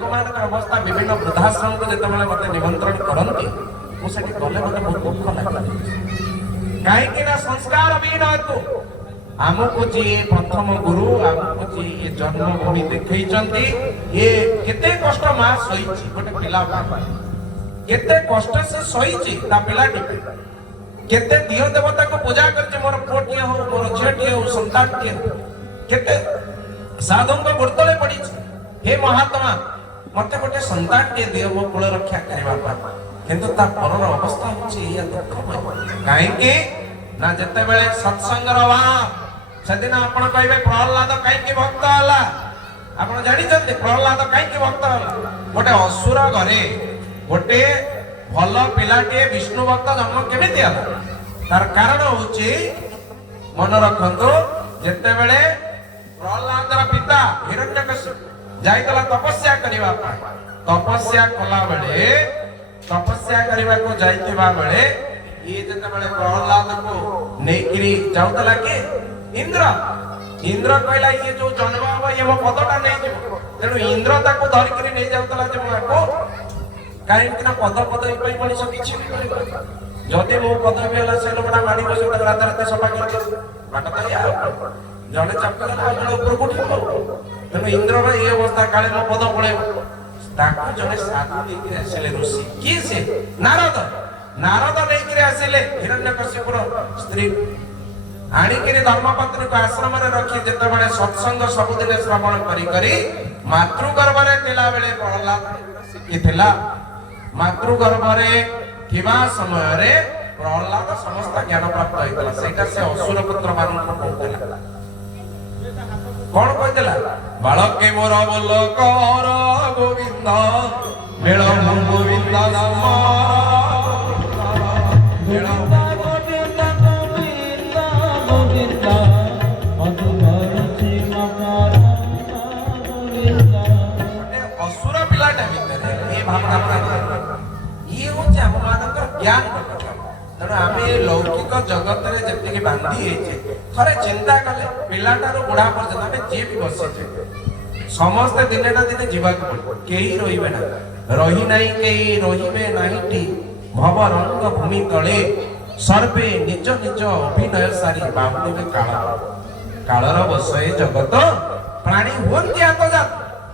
लोक अवस्था विभिन्न वृद्धाश्रम को जिते मत निमंत्रण करती मुझे गले मत बहुत दुख लगे कहीं संस्कार भी नतु आमको जी प्रथम गुरु आमको जी ये जन्मभूमि देखते ये केते कष्ट माँ सही गोटे पिला केते कष्ट से सही पिलाटी केते दियो देवता को पूजा करके मोर पुओटी हो मोर झीटी हो संतान टी केते साधु को गुरुतले पड़ी हे महात्मा मते गोटे संतान टी दियो मो कुल रक्षा करबा किंतु ता परर अवस्था होची या दुःखमय काहे कि ना जते बेले सत्संग रवा सदिन आपण कहबे प्रहलाद काहे कि भक्त हला आपण जानि जते प्रहलाद काहे कि भक्त हला गोटे असुर घरे गोटे भल पिलाटे विष्णु भक्त जन्म केमिति हला तार कारण होची मन रखंतो जते बेले प्रहलादर पिता हिरण्यकशिपु जाइतला तपस्या करिवा तपस्या कला बेले तपस्या करने को जाइतिबा बेले ये जते बेले प्रहलाद को नेकिरी जाउतला के इंद्र इंद्र कहला ये जो जन्म हबो ये मो पदटा नै जिवो तेनु इंद्र ताको धरि करी नै जाउतला जे मो काहे कि ना पद पई मनिष किछि भी करि जदि मो पदवी होला से लोकटा माडी बसे रात रात सफा कर बाटा त या जने चक्कर आपण ऊपर उठिबो तेनु इंद्र रे ये अवस्था काले मो पद पळे ताको जने साधु लेके आसिले ऋषि की से नारद नारद लेके आसिले हिरण्यकशिपुर स्त्री आनी के धर्मपत्नी को आश्रम रे रखी जते बेले सत्संग सब दिन श्रवण करी करी मातृ गर्भ रे थिला बेले प्रहलाद शिखिथिला मातृ गर्भ रे थिबा समय रे प्रहलाद समस्त ज्ञान प्राप्त होइतला सेटा से असुर पुत्र मान को कहला कौन कहला बालके मोर बोल कर गोविंद मेल गोविंद नाम असुर पिलाटा भितर ये भावना ये होचे हम मानकर ज्ञान तेणु आम लौकिक जगत रे जति बांधी थरे चिंता कले पिलाटार बुढ़ा पर्यटन आम जी भी बसी समस्ते दिने ना दिने जीवा कहीं रही ना रही नहीं कहीं रही नहीं भव रंग भूमि तले सर्वे निज निज अभिनय सारी बाहुली काल कालर बसए जगत प्राणी हुआ